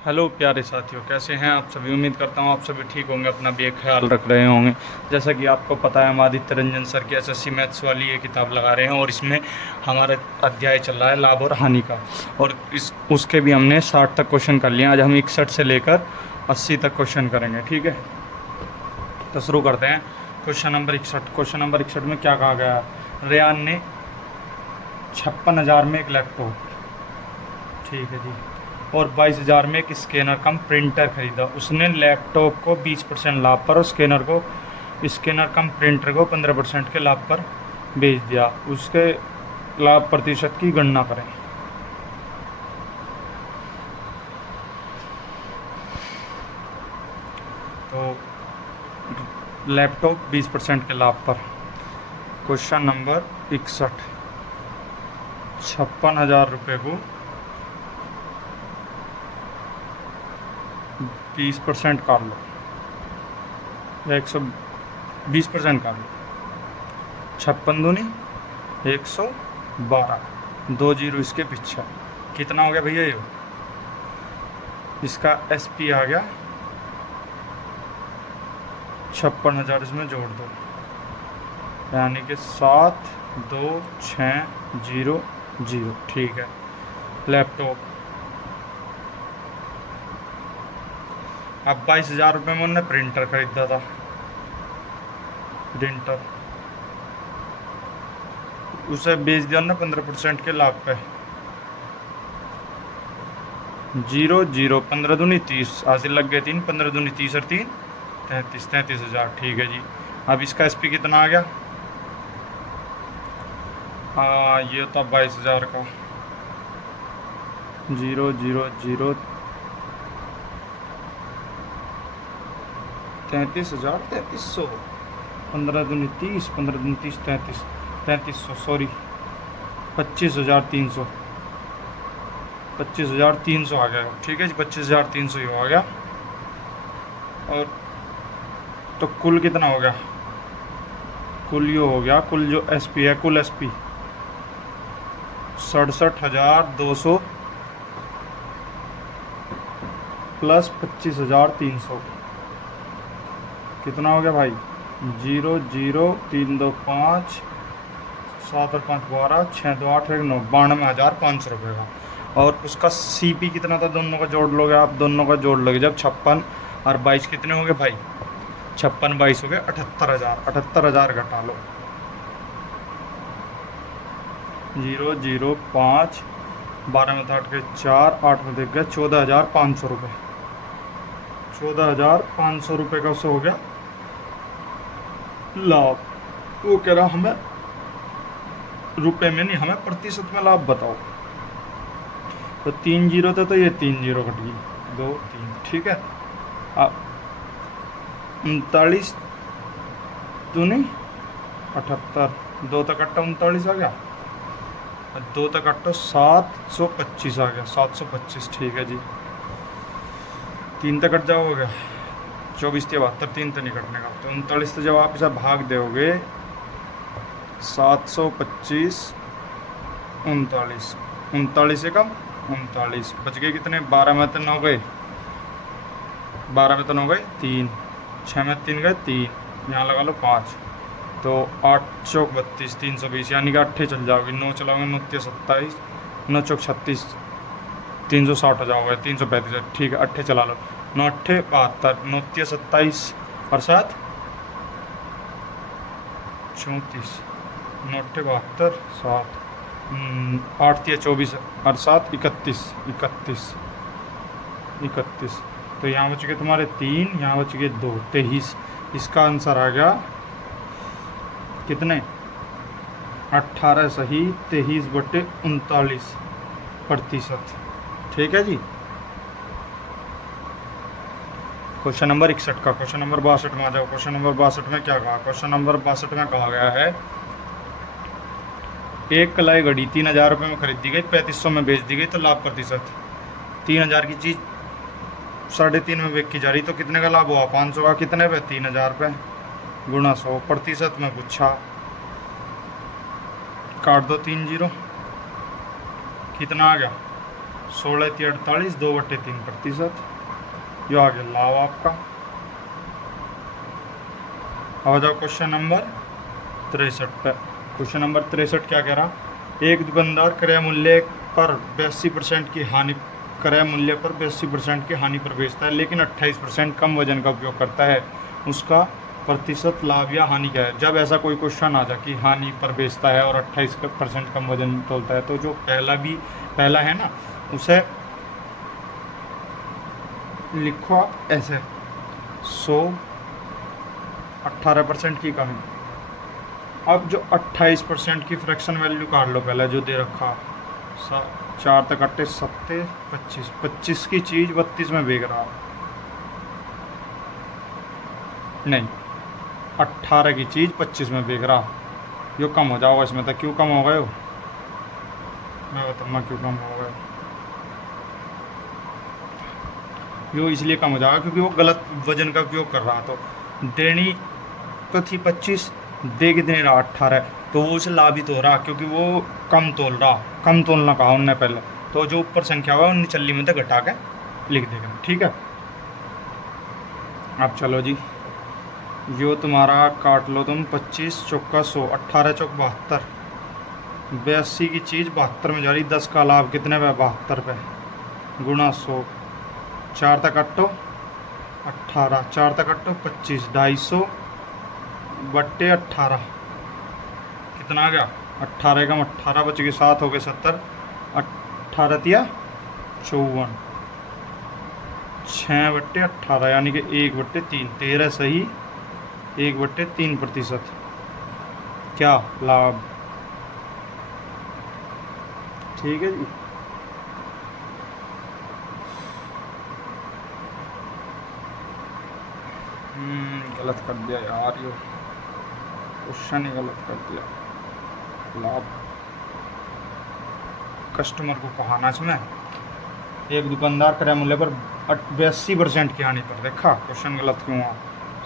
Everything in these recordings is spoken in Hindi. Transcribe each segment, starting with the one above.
हेलो प्यारे साथियों, कैसे हैं आप सभी। उम्मीद करता हूँ आप सभी ठीक होंगे, अपना भी ख्याल रख रहे होंगे। जैसा कि आपको पता है, हम आदित्य रंजन सर की एसएससी मैथ्स वाली ये किताब लगा रहे हैं और इसमें हमारा अध्याय चल रहा है लाभ और हानि का। और इस उसके भी हमने 60 तक क्वेश्चन कर लिए। आज हम 61 से लेकर 80 तक क्वेश्चन करेंगे, ठीक है। तो शुरू करते हैं। Question number 61। क्वेश्चन नंबर 61 में क्या कहा गया है। रेयान ने 56,000 में एक लैपटॉप, ठीक है जी, और 22,000 में एक स्कैनर कम प्रिंटर खरीदा। उसने लैपटॉप को 20% लाभ पर और स्कैनर कम प्रिंटर को 15% के लाभ पर बेच दिया। उसके लाभ प्रतिशत की गणना करें। तो लैपटॉप 20% के लाभ पर। Question number 61। 56,000 रुपये को 20% काट लो, या 120% काट लो। 56 दूनी 112, 2 जीरो इसके पीछे कितना हो गया भैया। ये इसका SP आ गया 56,000, इसमें जोड़ दो, यानी कि 72600, ठीक है। लैपटॉप अब 22,000 रुपये में उन्होंने प्रिंटर खरीदा था। प्रिंटर उसे बेच दिया उन्होंने 15% के लाभ पे। 0 0, 15 दूनी 30, हासिल लग गए 3, 15 दूनी 30 और 3 33,000, ठीक है जी। अब इसका SP कितना आ गया। हाँ, ये तो 22,000 का 0 0 0 33,000 3300, 15 दूनी 30, 15 दूनी 30 3300, सॉरी 25,300, 25,300 आ गया, ठीक है जी। 25,300 ही आ गया। और तो कुल कितना हो गया। कुल ये हो गया, कुल जो SP है, कुल SP 67,200 प्लस 25,300, कितना हो गया भाई। 0 0 3 2 5, 7 और 5 12, 6 2 8 1 9, 92,500 रुपये का। और उसका CP कितना था, दोनों का जोड़ लोगे आप, दोनों का जोड़ लोगे जब 56 और 22 कितने हो गए भाई। 56 22 हो गए 78,000, 78,000 घटा लो। 0 0 5, 12 में 8 के 4, 8 में देख गए 14,500 रुपये। 14,500 रुपये का उससे हो गया लाभ। वो कह रहा हमें रुपए में नहीं, हमें प्रतिशत में लाभ बताओ। तो 3 जीरो थे, तो ये 3 जीरो कट गई, 2 3, ठीक है। अब 39 दूनी 78, 2 तक कट्टा 39 आ गया, 2 तक कट्टो 725 आ गया, 725, ठीक है जी। 3 तक कट जाओगे, 24 72, 3 तो नहीं कटने का। तो 39 तो जब आप इसे भाग दोगे 725, 39, 39 से कम 39, बच गए कितने। 12 में तो 9 गए, 12 में तो 9 गए 3, 6 में 3 गए 3, यहाँ लगा लो 5, तो 8 चौक 32, 320, यानी कि 8 चल जाओगे। 9 चलाओगे 9 3 27, 9 चौक 36, 360 हो जाओगे, 335, ठीक है। 8 चला लो, 9 8 72, 9 3 27 और 7 34, 9 8 72, 7 8 3 24 और 7 31, 31 31। तो यहाँ बच गए तुम्हारे 3, यहाँ बच गए 2, 23। इसका आंसर आ गया कितने, 18 सही, 23/39%, ठीक है जी। क्वेश्चन नंबर 61 का। क्वेश्चन नंबर 62 में आ जाओ। क्वेश्चन नंबर 62 में क्या कहा। क्वेश्चन नंबर 62 में कहा गया है, एक कलाई घड़ी 3,000 रुपये में खरीदी गई, 3500 में बेच दी गई, तो लाभ प्रतिशत। 3,000 की चीज़ 3.5 में बेच की जा रही, तो कितने का लाभ हुआ। 500 का कितने पे, 3,000 रुपये गुणा 100, प्रतिशत में पूछा। काट दो 3 जीरो, कितना आ गया 16×48 2/3%। ये आ गया लाभ आपका। अब आ जाओ क्वेश्चन नंबर 63 पे। क्वेश्चन नंबर 63 क्या कह रहा, एक दुकानदार क्रय मूल्य पर 82% की हानि क्रय मूल्य पर 82% की हानि पर बेचता है, लेकिन 28% कम वजन का उपयोग करता है। उसका प्रतिशत लाभ या हानि क्या है। जब ऐसा कोई क्वेश्चन आ जाए कि हानि पर बेचता है और 28% कम वजन तोलता है, तो जो पहला है ना, उसे लिखो आप ऐसे 18% की कमी। अब जो 28% की फ्रैक्शन वैल्यू काट लो पहले, जो दे रखा 4 तक 8 7 25 की चीज़ 32 में बेच रहा, नहीं 18 की चीज़ 25 में बेच रहा। यो कम हो जाओगा इसमें, तो क्यों कम हो गए हो, मैं बताऊँगा क्यों कम हो गए। यो इसलिए कम हो जाएगा क्योंकि वो गलत वजन का उपयोग कर रहा। तो देनी तो थी 25, दे कितने रहा 18, तो वो उसे लाभित हो रहा क्योंकि वो कम तोल रहा। कम तोलना कहा उनने पहले, तो जो ऊपर संख्या हुआ उन्हें चल्ली में तक घटा के लिख देगा। ठीक है, अब चलो जी, यो तुम्हारा काट लो तुम 25 चौका 100, 18 चौक 72, 82 की चीज़ 72 में जा रही। 10 का लाभ कितने पे, 72 पे, गुणा 100, 4 तक कटो 18, 4 तक कटो 25, 250 बट्टे 18 कितना आ गया, 18 कम 18 बच गए 7 हो गए 70, 18 तिया 54, 6/18 यानी कि 1/3, 13 सही 1/3% क्या लाभ। ठीक है जी, गलत कर दिया यार, ये क्वेश्चन ही गलत कर दिया। लाभ कस्टमर को कहाना इसमें, एक दुकानदार क्रय मूल्य पर 82% की हानि पर, देखा क्वेश्चन गलत क्यों हुआ।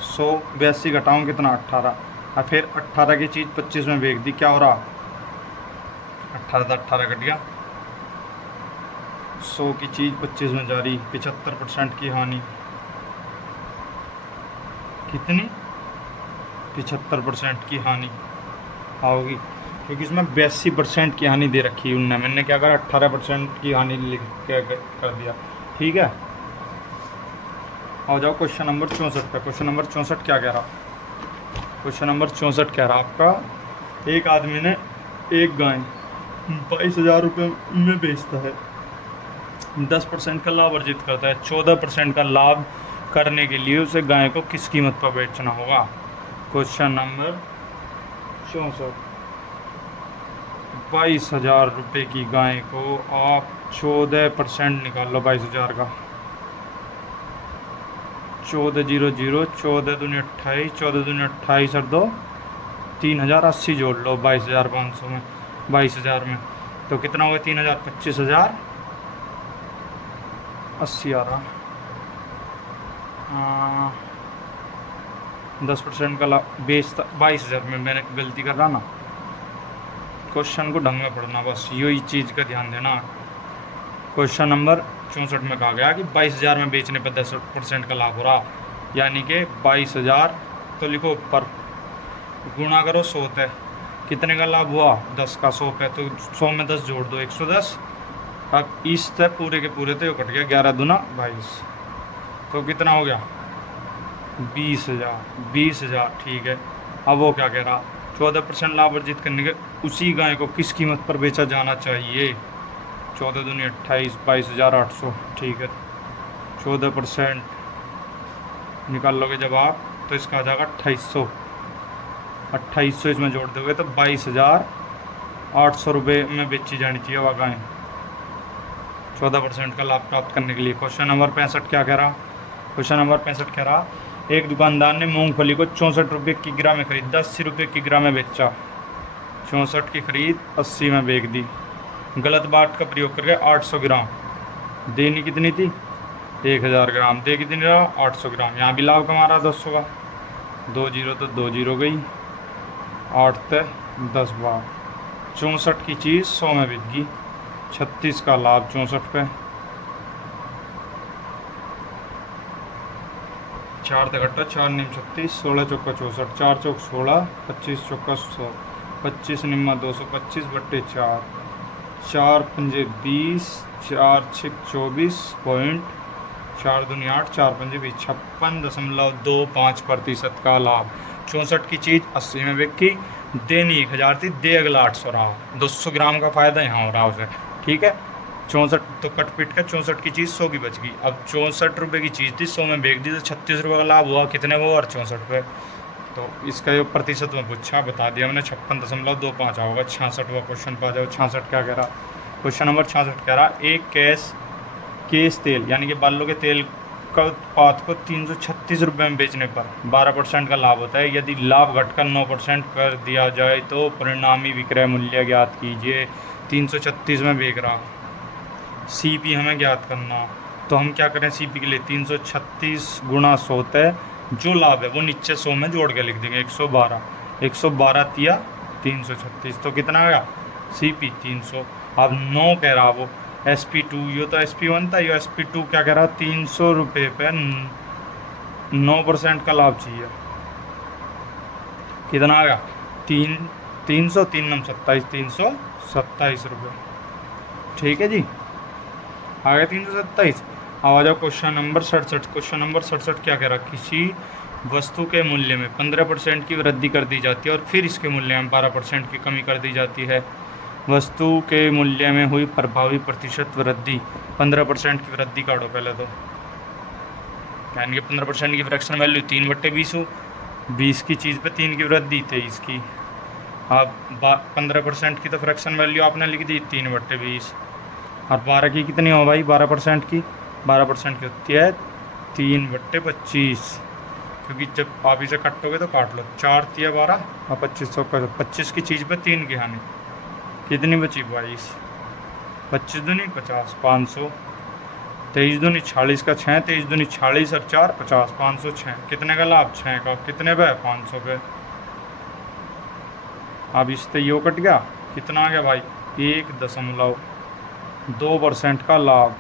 100 82 घटाऊँ कितना 18, और फिर 18 की चीज़ 25 में बेच दी, क्या हो रहा 18 था 18 कट गया, 100 की चीज़ 25 में जा रही, 75% की हानि। कितनी, 75% की हानि आओगी, क्योंकि इसमें 82% की हानि दे रखी है उनने, मैंने क्या करा 18% की हानि लिख के कर दिया। ठीक है, आ जाओ क्वेश्चन नंबर 64 पे। क्वेश्चन नंबर 64 क्या कह रहा, क्वेश्चन नंबर 64 कह रहा आपका, एक आदमी ने एक गाय 22,000 रुपये में बेचता है, 10% का लाभ अर्जित करता है। 14% का लाभ करने के लिए उसे गाय को किस कीमत पर बेचना होगा। क्वेश्चन नंबर 64, 22,000 रुपये की गाय को आप 14% निकाल लो 22,000 का, 14,000, 14 दूनी 28, 14 दूनी 28 और 2 3,080 जोड़ लो 22,500 में, 22,000 में, तो कितना होगा 3,000, 25,000 80 आ रहा। 10% का लाभ बेचता 22,000 में, मैंने गलती कर रहा ना, क्वेश्चन को ढंग में पढ़ना, बस यही चीज़ का ध्यान देना। क्वेश्चन नंबर 64 में कहा गया कि 22,000 में बेचने पर 10% का लाभ हो रहा, यानी कि 22,000 तो लिखो ऊपर, गुणा करो 100 पे, कितने का लाभ हुआ 10 का 100 पे, तो 100 में 10 जोड़ दो 110। अब इस तक पूरे के पूरे तो कट गया, 11 दूना 22, तो कितना हो गया 20,000। ठीक है, अब वो क्या कह रहा, 14% लाभ अर्जित करने के उसी गाय को किस कीमत पर बेचा जाना चाहिए। 14 दूनी 28, 22,800। ठीक है, 14% निकाल लोगे जब आप, तो इसका आ जाएगा 2800, 2800 इसमें जोड़ दोगे तो 22,800 रुपये में बेची जानी चाहिए वह गाय 14% का लाभ प्राप्त करने के लिए। क्वेश्चन नंबर 65 क्या कह रहा, क्वेश्चन नंबर 65 कह रहा, एक दुकानदार ने मूंगफली को 64 रुपये की ग्राम में खरीद 80 रुपये की ग्राम में बेचा, 64 की खरीद 80 में बेच दी। गलत बाट का प्रयोग करके 800 ग्राम, देनी कितनी थी 1,000 ग्राम, दे कितनी रहा 800 ग्राम। यहाँ भी लाभ कमा रहा 200 का, 2 जीरो तो 2 जीरो गई, 8 ते 10 बार, 64 की चीज़ 100 में बिक गई, 36 का लाभ 64 पे, 4 तकट्टा 4 निम 36, 16 चौका 64, 4 चौक 16, 25 चौका 100, 25 निम्मा 225 बट्टे 4, 4 पंजे 20, 4 छिक 24, 4 दूनी 8, 4 पंजे 20, 56.25% का लाभ। 64 की चीज़ 80 में बिकी, देनी 1000 थी, दे अगला 800 रहा, 200 ग्राम का फ़ायदा यहाँ हो रहा उसे। ठीक है, 64 तो कट पिट का 64 की चीज़ 100 की बच गई। अब 64 रुपये की चीज़ थी, 100 में बेच दी तो 36 रुपये का लाभ हुआ। कितने वो और 64 रुपये। तो इसका जो प्रतिशत में पूछा बता दिया मैंने, 56.25 होगा। 66वां क्वेश्चन पर आ जाओ। 66 क्या कह रहा, क्वेश्चन नंबर 66 कह रहा, एक केस तेल यानी कि बालों के तेल का उत्पाद को 336 रुपये में बेचने पर 12% का लाभ होता है। यदि लाभ घटकर 9% कर दिया जाए तो परिणामी विक्रय मूल्य ज्ञात कीजिए। 336 में बेच रहा, CP हमें ज्ञात करना, तो हम क्या करें CP के लिए 336 गुणा 100 है, जो लाभ है वो नीचे 100 में जोड़ के लिख देंगे, 112, 112 तिया 336, तो कितना आया CP 300। अब 9 कह रहा वो SP2, ये तो SP1 था, ये SP2 क्या कह रहा, 300 रुपये पे 9% का लाभ चाहिए। कितना आ गया 300, 3 नम 27, 327 रुपये। ठीक है जी, आ गया 327। अब आ जाओ क्वेश्चन नंबर 67। क्वेश्चन नंबर 67 क्या कह रहा, किसी वस्तु के मूल्य में 15% की वृद्धि कर दी जाती है और फिर इसके मूल्य में 12% की कमी कर दी जाती है। वस्तु के मूल्य में हुई प्रभावी प्रतिशत वृद्धि, 15% की वृद्धि काटो पहले तो, यानी कि 15% की फ्रैक्शन वैल्यू 3/20 हो, 20 की चीज़ पे 3 की वृद्धि 23 की। अब 15% की तो फ्रैक्शन वैल्यू आपने लिख दी 3/20, और 12 की कितनी हो भाई, 12% की 12% की होती है 3/25, क्योंकि जब आप इसे काटोगे तो काट लो, 4 तिया 12 और 25 की चीज़ पे 3 की हानि, कितनी बची 22, 25 दूनी 50, 500, 23 दूनी 40 का 6, 23 दूनी 40 और 4 50, 506। कितने का लाभ 6 का, कितने पे 500 पे। अब इससे यो कट गया, कितना आ गया भाई 1.2% का लाभ।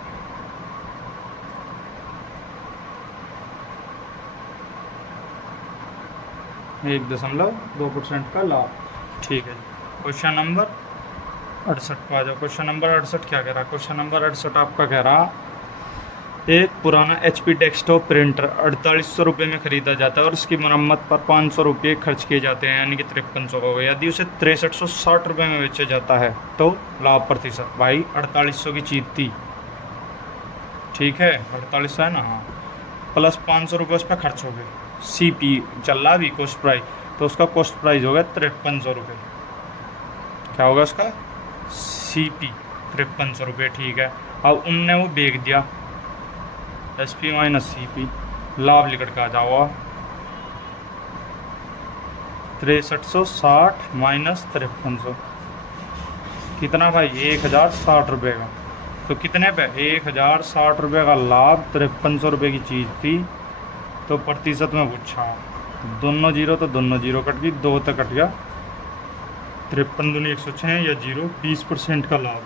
एक 1.2% का लाभ। ठीक है, क्वेश्चन नंबर 68 पे आ जाओ। क्वेश्चन नंबर 68 क्या कह रहा, क्वेश्चन नंबर 68 आपका कह रहा, एक पुराना HP डेस्कटॉप प्रिंटर 4800 रुपये में ख़रीदा जाता है और उसकी मरम्मत पर 500 रुपये खर्च किए जाते हैं, यानी कि 5300 हो गया। यदि उसे 6360 रुपये में बेचा जाता है तो लाभ प्रतिशत, भाई 4800 की चीज़ थी, ठीक है 4800 है ना, हाँ, प्लस 500 रुपये उस पर खर्च हो गए। CP चल रहा अभी कॉस्ट प्राइस, तो उसका कॉस्ट प्राइस हो गया 5300 रुपये। क्या होगा उसका CP 5300 रुपये। ठीक है, अब उनने वो बेच दिया, SP माइनस CP, लाभ लिखट का आ जाओ 6360 माइनस 5300, कितना भाई 1060 रुपये का। तो कितने पे 1060 रुपये का लाभ, 5300 रुपये की चीज़ थी, तो प्रतिशत में पूछा, दोनों जीरो तो दोनों जीरो कट गई, 2 तक कट गया, 53 दूनी 106 या 0, 20% का लाभ।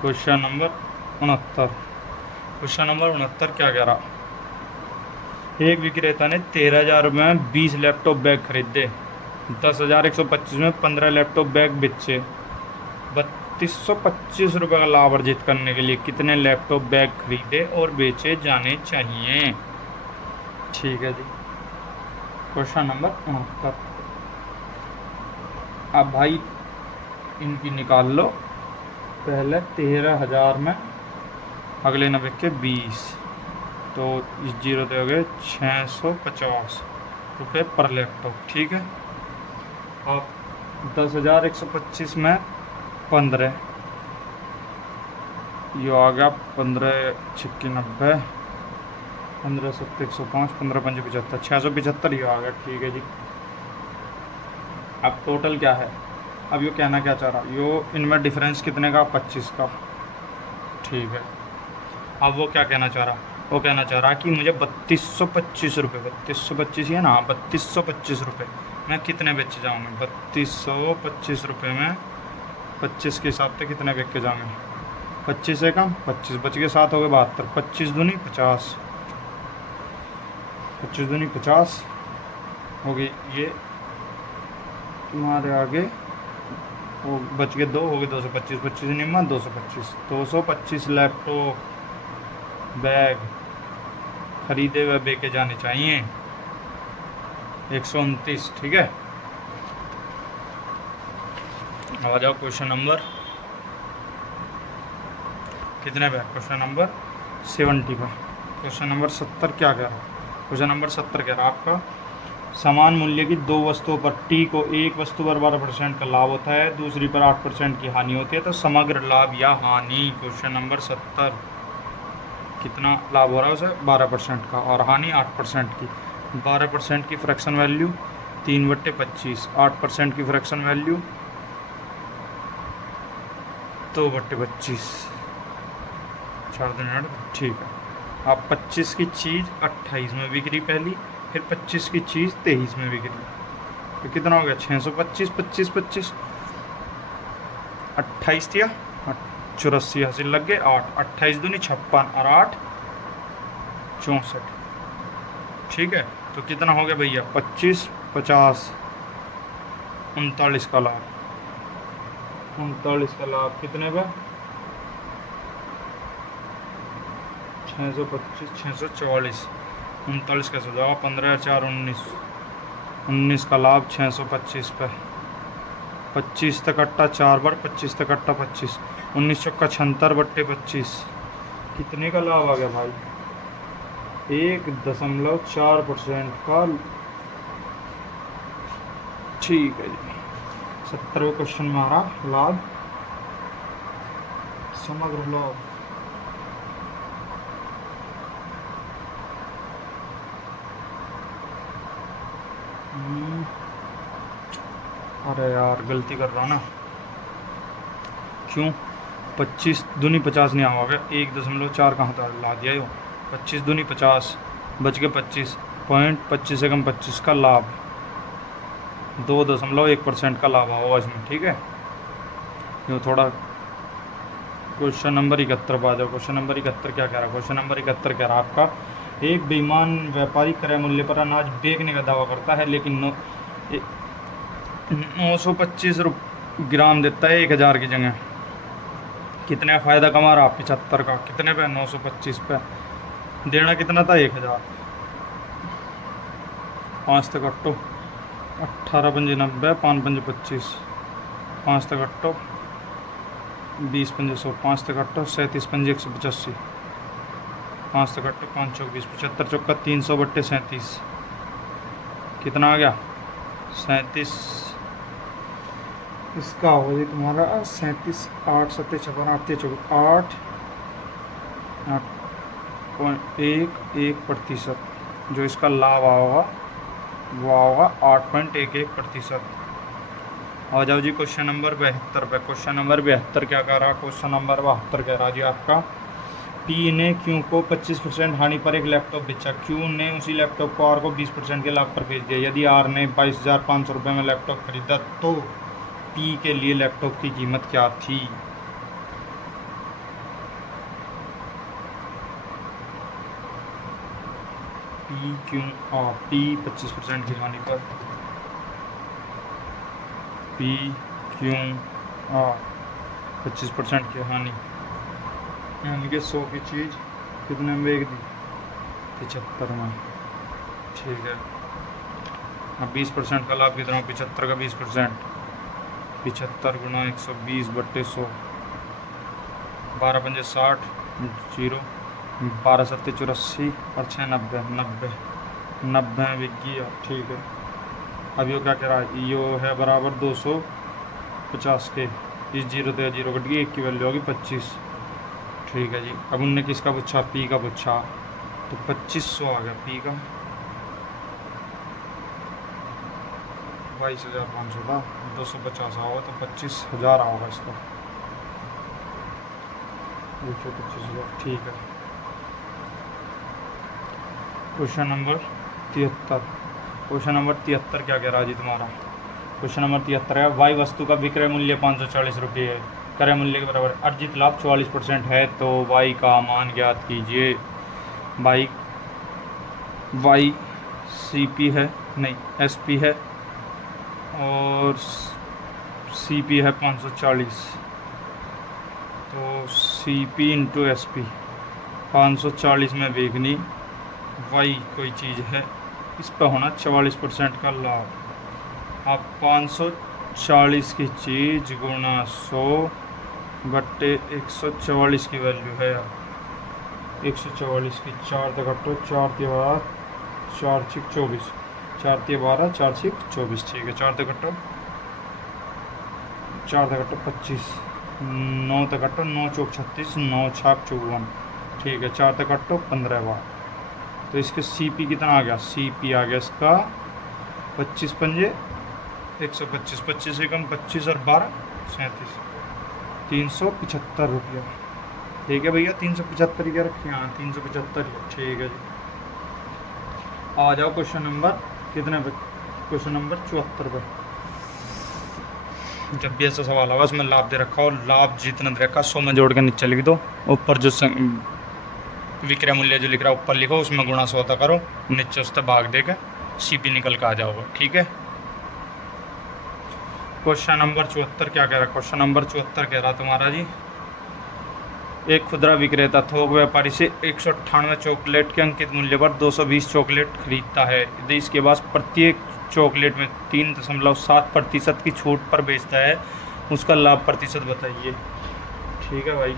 Question number 69। क्वेश्चन नंबर 69 क्या कह रहा, एक विक्रेता ने 13,000 रुपये में 20 लैपटॉप बैग खरीदे, 10,125 में 15 लैपटॉप बैग बेचे। 3225 रुपये का लाभ अर्जित करने के लिए कितने लैपटॉप बैग खरीदे और बेचे जाने चाहिए। ठीक है जी, क्वेश्चन नंबर 69। अब भाई इनकी निकाल लो, पहले 13,000 में अगले नब्बे के 20, तो इस जीरो दे हो गए 650 रुपये पर लैपटॉप। ठीक है, अब 10,125 में 15, ये आ गया 15 छिक्की 90, 15 7 105, 15 5 75, 675 ये आ गया। ठीक है जी, अब टोटल क्या है, अब यो कहना क्या चाह रहा, यो इनमें डिफरेंस कितने का 25 का। ठीक है, अब वो क्या कहना चाह रहा, वो कहना चाह रहा कि मुझे 3225 रुपये, 3225 है ना, 3225 रुपये में कितने बेचे जाऊँगे? 3225 रुपये में 25 के हिसाब से कितने बेच के जाएंगे? 25 से कम 25 बच के 7 हो गए 72, 25 दूनी 50, 25 दूनी 50 हो गई। ये तुम्हारे आगे वो बच गए 2 हो गए 225, 25 निम्मा 225, 225 लैपटॉप बैग खरीदे हुए बेचे जाने चाहिए। 129, ठीक है। आ जाओ क्वेश्चन नंबर कितने पे? क्वेश्चन नंबर 70 पर। क्वेश्चन नंबर 70 क्या कह रहा है? क्वेश्चन नंबर 70 कह रहा है आपका समान मूल्य की 2 वस्तुओं पर टी को एक वस्तु पर 12% का लाभ होता है, दूसरी पर 8% की हानि होती है, तो समग्र लाभ या हानि। क्वेश्चन नंबर 70 कितना लाभ हो रहा है उसे? 12% का, और हानि 8% की। 12% की फ्रैक्शन वैल्यू 3/25, 8% की फ्रैक्शन वैल्यू 2/25, 4 दिन 8, ठीक है। अब 25 की चीज़ 28 में बिक रही पहली, फिर 25 की चीज़ 23 में बिक रही, तो कितना हो गया? 625, 25 25 28 दिया, 84 हासिल लग गए 8, 28 दूनी 56 और 8 64, ठीक है। तो कितना हो गया भैया? 25 50 39 का लाभ, 39 का लाभ कितने का? 625 644, 39 कैसे हो जाएगा? 15 4 19, 19 का लाभ 625 पे, 25 तक अट्टा 4 बार, 25 तक अट्टा 25, 19 चौका 76/25, कितने का लाभ आ गया भाई? 1.4% का, ठीक है जी। 70वें क्वेश्चन में आ रहा लाभ, समग्र लाभ। अरे यार गलती कर रहा हूँ ना, क्यों? 25 दूनी 50 नहीं आओगे, 1.4 कहाँ था ला दिया यो। 25 दूनी 50 बच के 25 से कम 25 का लाभ, 2.1% का लाभ होगा इसमें, ठीक है। यूँ थोड़ा क्वेश्चन नंबर 71 पर आ जाओ। क्वेश्चन नंबर 71 क्या कह रहा है? क्वेश्चन नंबर 71 कह रहा है आपका एक बेईमान व्यापारी क्रय मूल्य पर अनाज बेचने का दावा करता है, लेकिन 925 ग्राम देता है 1000 की जगह। कितने का फ़ायदा कमा रहा? 75 का। कितने पे? 925 पे। देना कितना था? 1000। 5 तक कट्टो 18 पंजे 90, 5 पंजे 25, 5 तक कट्टो 20 पंजे 100, 5 तक कट्टो 37 पंजे 185, 5 तक कट्टो 5 चौक 20, 75 चौका 300/37, कितना आ गया? 37। इसका हो जी तुम्हारा 37, 8 7 56, 8 24, 8.11%। जो इसका लाभ होगा वो होगा 8.11%। आ जाओ जी क्वेश्चन नंबर 72 पे। क्वेश्चन नंबर 72 क्या कह रहा? क्वेश्चन नंबर 72 कह रहा जी आपका पी ने क्यू को 25% हानि पर एक लैपटॉप बेचा। क्यू ने उसी लैपटॉप को आर को 20% के लाभ पर बेच दिया। यदि आर ने 22,500 रुपये में लैपटॉप खरीदा तो पी के लिए लैपटॉप की कीमत क्या थी? पी क्यू आर, पी 25% की हानि पर, पी क्यू आर 25% की हानि, यानी कि 100 की चीज़ कितने में बेच दी? 75 में, ठीक है। अब 20% का लाभ कितना? 75 का 20%, 75 गुना 120/100, 12 पंजे 60, 0, 12 7 84 और 6 90, 90 में बिक गई, ठीक है। अब यो क्या कह रहा है? यो है बराबर 250 के, इस 0 से 0 कट गई, 1 की वैल्यू होगी 25, ठीक है जी। अब उनने किसका पूछा? पी का पूछा, तो 2500 आ गया पी का, 22,500 था, 250 आओगा तो 25,000 आओगा इसका, 25,000, ठीक है। क्वेश्चन नंबर 73 क्वेश्चन नंबर 73 क्या कह रहा है जी तुम्हारा? क्वेश्चन नंबर 73 है, वाई वस्तु का विक्रय मूल्य 540 रुपये है, क्रय मूल्य के बराबर अर्जित लाभ 44% है, तो वाई का मान ज्ञात कीजिए। वाई सीपी है, नहीं एसपी है, और सीपी है 540, तो सीपी इंटू एसपी 540 में बेचनी, वाई कोई चीज़ है, इस पर होना 44% का लाभ। अब 540 की चीज़ गुणा 100 बट्टे 144 की वैल्यू है, 144 की 4 तक घटो, 4 के बाद 4 छिक 24, 4 के 12, 4 छिक 24, ठीक है, 4 तक घटो 25, 9 तक घटो 9 चौक 36, 9 छाक 54, ठीक है, 4 तक घटो 15 बार। तो इसके सीपी कितना आ गया? सीपी आ गया इसका 25 पंजे 125, 25 से कम 25 और 12 37, 375 रुपया, ठीक है भैया, 375 क्या रखे? हाँ 375, ठीक है जी। आ जाओ क्वेश्चन नंबर कितने पे? क्वेश्चन नंबर 74 पे। जब भी ऐसा सवाल होगा उसमें लाभ दे रखा हो, लाभ जितना दे रखा 100 में जोड़ के नीचे लिख दो, ऊपर जो विक्रय मूल्य जो लिख रहा है ऊपर लिखो, उसमें गुणा 100 करो, नीचे उससे भाग देकर सीपी निकल के आ जाओगे, ठीक है। क्वेश्चन नंबर 74 क्या कह रहा है? क्वेश्चन नंबर 74 कह रहा तुम्हारा जी, एक खुदरा विक्रेता थोक व्यापारी से 198 चॉकलेट के अंकित मूल्य पर 220 चॉकलेट खरीदता है, यदि इसके बाद प्रत्येक चॉकलेट में 3.7% की छूट पर बेचता है, उसका लाभ प्रतिशत बताइए, ठीक है भाई।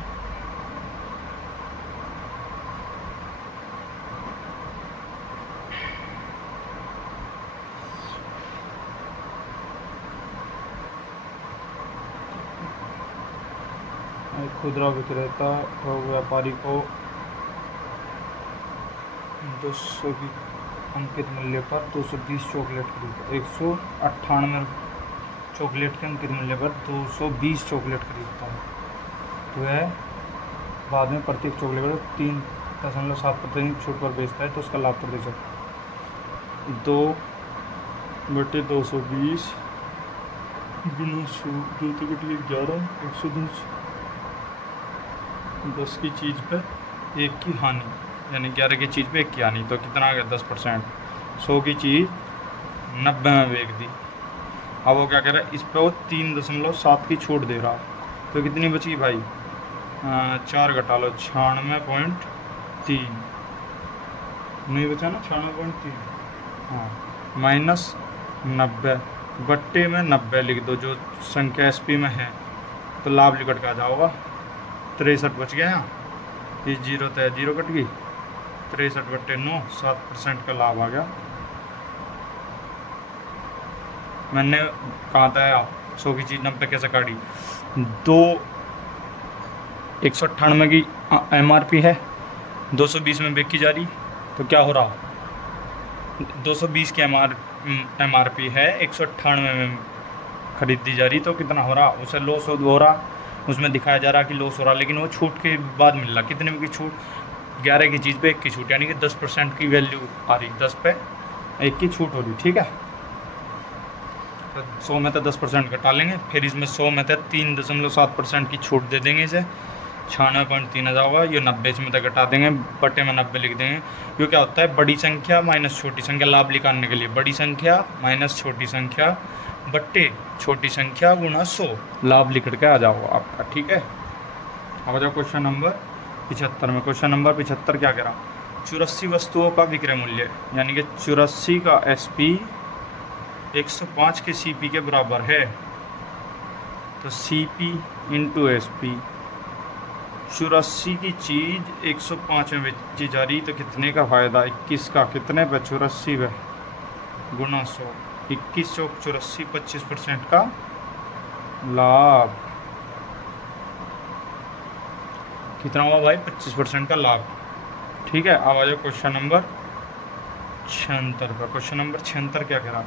खुदरा विक्रेता थोक व्यापारी को 200 की अंकित मूल्य पर 220 चॉकलेट खरीदता, 198 चॉकलेट के अंकित मूल्य पर 220 चॉकलेट खरीदता है, तो वह बाद में प्रत्येक चॉकलेट पर 3.7% छूट पर बेचता है, तो उसका लाभ प्रतिशत 2/220 गुना 100, 2 तो 11, 110 10 की चीज़ पे 1 की हानि, यानी 11 की चीज़ पे 1 की हानि, तो कितना आ गया? 10%। 100 की चीज़ 90 में बेच दी, अब वो क्या कह रहा है? इस पे वो 3.7 की छूट दे रहा, तो कितनी बची भाई? 4 घटा लो, 96.3 नहीं बचा ना, 96.3, हाँ, माइनस 90 बट्टे में 90 लिख दो, जो संख्या एसपी में है, तो लाभ निकट का जाओगा 63 बच गया, यहाँ ये 0 तो 0 कट गई, 63 बट्टे 9, 7% का लाभ आ गया। मैंने कहा था आप 100 की चीज़ 90 कैसे काटी? 198 की MRP है, 220 में बेची जा रही, तो क्या हो रहा? 220 की MRP है, 198 में खरीदी जा रही, तो कितना हो रहा? उसे लॉस हो रहा, उसमें दिखाया जा रहा कि लॉस हो रहा, लेकिन वो छूट के बाद मिल रहा, कितने में की छूट? 11 की चीज़ पे 1 की छूट, यानी कि 10% की वैल्यू आ रही, 10 पे 1 की छूट हो रही, ठीक है। तो 100 में तो 10% घटा लेंगे, फिर इसमें 100 में तो 3.7% की छूट दे देंगे, इसे 96.3 आ जाएगा, ये 90 इसमें तो घटा देंगे, बटे में 90 लिख देंगे। ये क्या होता है? बड़ी संख्या माइनस छोटी संख्या, लाभ निकालने के लिए बड़ी संख्या माइनस छोटी संख्या बट्टे छोटी संख्या गुणा 100, लाभ लिख के आ जाओगा आपका, ठीक है। अब आ जाओ क्वेश्चन नंबर 75 में। क्वेश्चन नंबर 75 क्या कह रहा? 84 वस्तुओं का विक्रय मूल्य, यानी कि 84 का एसपी 105 के सीपी के बराबर है, तो सीपी इंटू एसपी, 84 की चीज़ 105 में बेची जा रही, तो कितने का फ़ायदा? 21 का, कितने पे? 84 पे गुणा 100, 21 चौक 84, 25% का लाभ, कितना हुआ भाई? 25% का लाभ, ठीक है। अब आ जाओ क्वेश्चन नंबर 76 पर। क्वेश्चन नंबर 76 क्या कह रहा?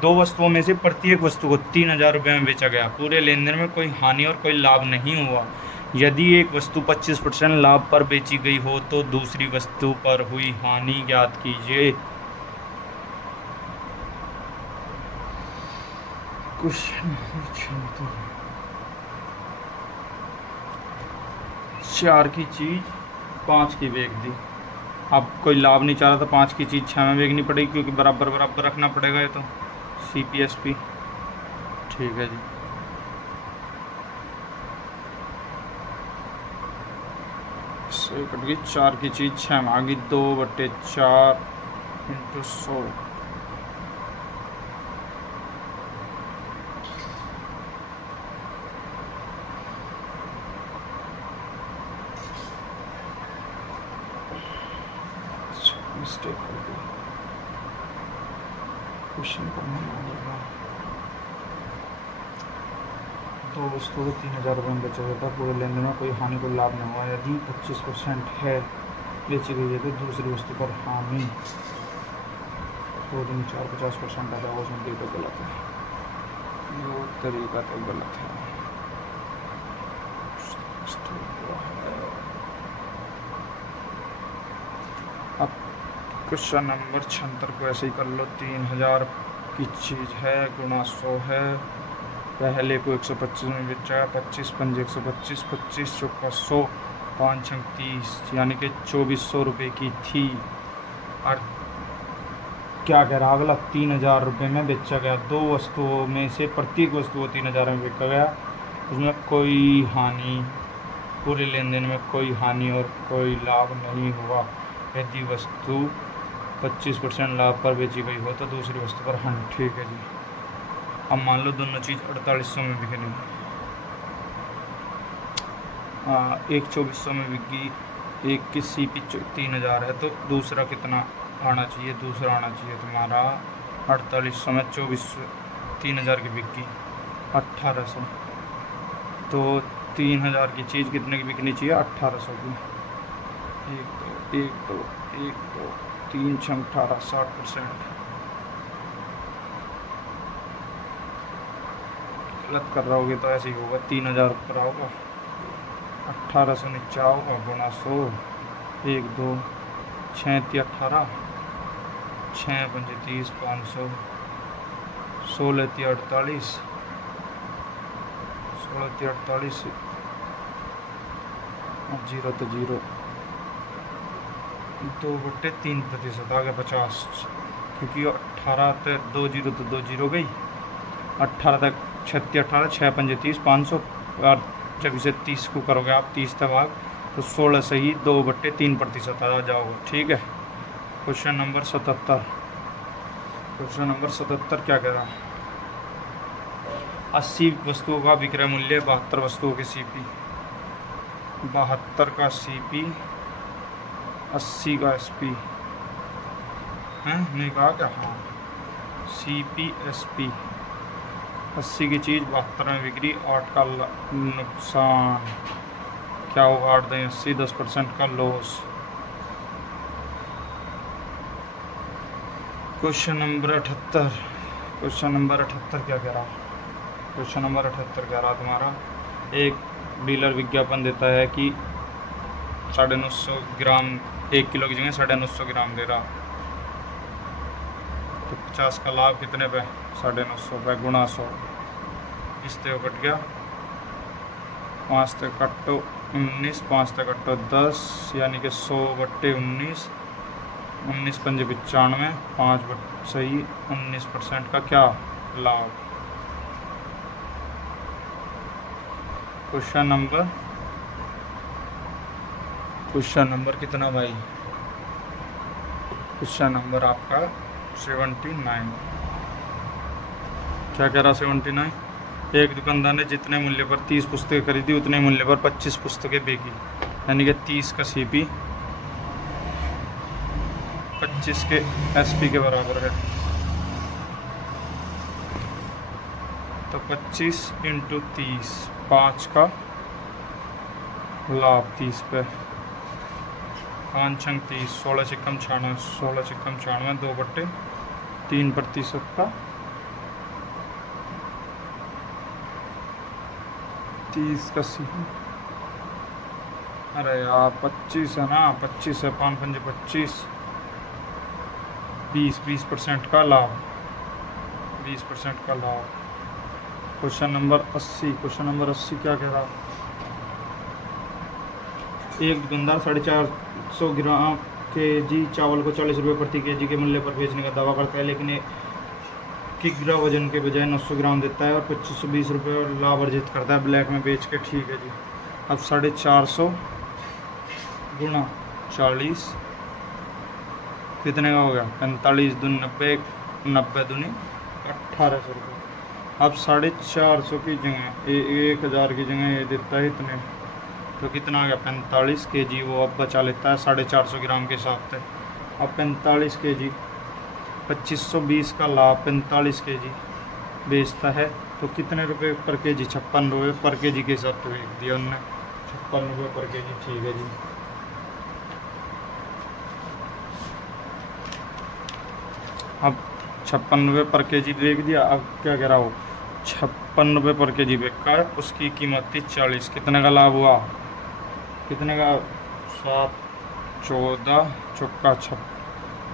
2 वस्तुओं में से प्रत्येक वस्तु को 3000 रुपये में बेचा गया, पूरे लेन देन में कोई हानि और कोई लाभ नहीं हुआ, यदि एक वस्तु 25% लाभ पर बेची गई हो, तो दूसरी वस्तु पर हुई हानि ज्ञात कीजिए। क्वेश्चन 4 की चीज़ 5 की बेच दी। अब कोई लाभ नहीं चाह रहा तो 5 की चीज़ 6 में बेचनी पड़ेगी, क्योंकि बराबर बराबर रखना पड़ेगा ये तो। CPSP ठीक है जी। से कट गई 4 की चीज़ 6 में आ गई 2/4 × 100। मिस्टेक कर दी, क्वेश्चन करना होगा। 2 वस्तुओं को 3000 रुपये में बेचा जाता है, पूरे लेन देन में कोई हानि को लाभ नहीं हुआ। यदि 25% है बेची गई है तो दूसरी वस्तु पर हानि 2 दिन 4 50% आता है, उसमें तो गलत है, वो तरीका तो गलत है। अब क्वेश्चन नंबर 76 को ऐसे ही कर लो। 3000 की चीज़ है गुणा 100 है, पहले को 125 में बेचा, 25 पंजे 125, 25 चौका 100, 5 छंग 30, यानी कि 2400 रुपये की थी। और क्या कह रहा अगला 3000 रुपये में बेचा गया। 2 वस्तुओं में से प्रत्येक वस्तु को 3000 में बेचा गया, उसमें कोई हानि, पूरे लेन देन में कोई हानि और कोई लाभ नहीं हुआ। यदि वस्तु 25% लाभ पर बेची गई हो तो दूसरी वस्तु पर हानि। ठीक है जी। अब मान लो दोनों चीज़ 4800 में बिकनी, एक 2400 में बिकी, एक की CP 3000 है, तो दूसरा कितना आना चाहिए? दूसरा आना चाहिए तुम्हारा 4800 में 3000 की बिकी 1800, तो 3000 की चीज़ कितने की बिकनी चाहिए? 1800 की। 1 2 3 6 18 60%। गलत कर रहा होगे तो ऐसे ही होगा, 3000 ऊपर आओगा, 1800 नीचे आओगा, गुणा 100, 1 2 6 3 18, 6 5 30, 500, 16 3 48, 16 3 48, 0 तो 0, 2/3% आ गया 50, क्योंकि 18 तक 2 0 तो 2 0 गई, 18 तक 36 18, 6 5 30, 500, और जब इसे 30 को करोगे आप 30 तक भाग, तो 16 से ही 2/3% आ जाओगे। ठीक है। Question number 77। क्वेश्चन नंबर 77 क्या कह रहा? 80 वस्तुओं का विक्रय मूल्य 72 वस्तुओं के CP, 72 का CP, 80 का SP हैं, नहीं कहा क्या? हाँ, CPSP। 80 की चीज़ 72 में बिक्री, 8 का नुकसान, क्या होगा? 8 दें 80, 10% का loss. Question number 78। Question number 78 क्या कह रहा? क्वेश्चन नंबर 78 कह रहा तुम्हारा, एक डीलर विज्ञापन देता है कि 950 ग्राम, 1 किलो की जगह 950 ग्राम दे रहा, तो 50 का लाभ कितने पे? 950 रुपये गुणा 100, इससे कट गया 5 से कटो 19, 5 से कटो 10, यानी कि 100/19, 19 पंजे 95, 5 सही 19% का क्या लाभ। क्वेश्चन नंबर कितना भाई? क्वेश्चन नंबर आपका 79। क्या कह रहा? 79। एक दुकानदार ने जितने मूल्य पर 30 पुस्तकें खरीदी उतने मूल्य पर 25 पुस्तकें बेची, यानी कि 30 का CP 25 के SP के बराबर है, तो 25 × 30, 5 का लाभ 30 पे, 5 छंग 30, 16 चिक्कम 96, 16 चिक्कम 96, 2/3% का 30 का CP। अरे यार 25 है ना, 25 है, 5 पंजे 25, 20% का लाभ, 20% का लाभ। Question number 80। क्वेश्चन नंबर 80 क्या कह रहा? एक दुकानदार 450 ग्राम केजी चावल को 40 रुपये प्रति केजी के मूल्य पर बेचने का दावा करता है, लेकिन एक किग्रा वजन के बजाय 900 ग्राम देता है और 2520 रुपये लाभ अर्जित करता है ब्लैक में बेच के। ठीक है जी। अब 450 गुणा 40 कितने का हो गया? 45 दूनी 90, 90 दूनी 1800 रुपये। अब 450 की जगह 1000 की जगह ये देता है इतने, तो कितना आ गया? 45 केजी वो अब बचा लेता है 450 ग्राम के हिसाब से। अब 45 केजी 2520 का लाभ 45 केजी बेचता है, तो कितने रुपए पर केजी? 56 रुपये पर केजी के हिसाब से बेच दिया उनने, 56 रुपये पर केजी। ठीक है जी। अब 56 रुपये पर केजी बेच दिया। अब क्या कह रहा हो? 56 रुपये पर केजी बेचकर उसकी कीमत थी 40। कितने का लाभ हुआ? कितने का? 7 14 चौका 6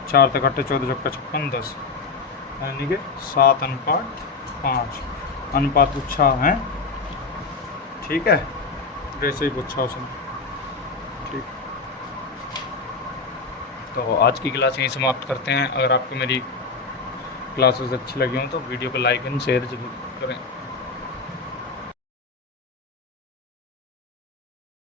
4 तक 14 चौका 56 10, यानी कि 7:5 अनुपात पूछा है। ठीक है, वैसे ही पूछा उसने। ठीक, तो आज की क्लास यहीं समाप्त करते हैं। अगर आपको मेरी क्लासेस अच्छी लगी हों तो वीडियो को लाइक एंड शेयर जरूर करें।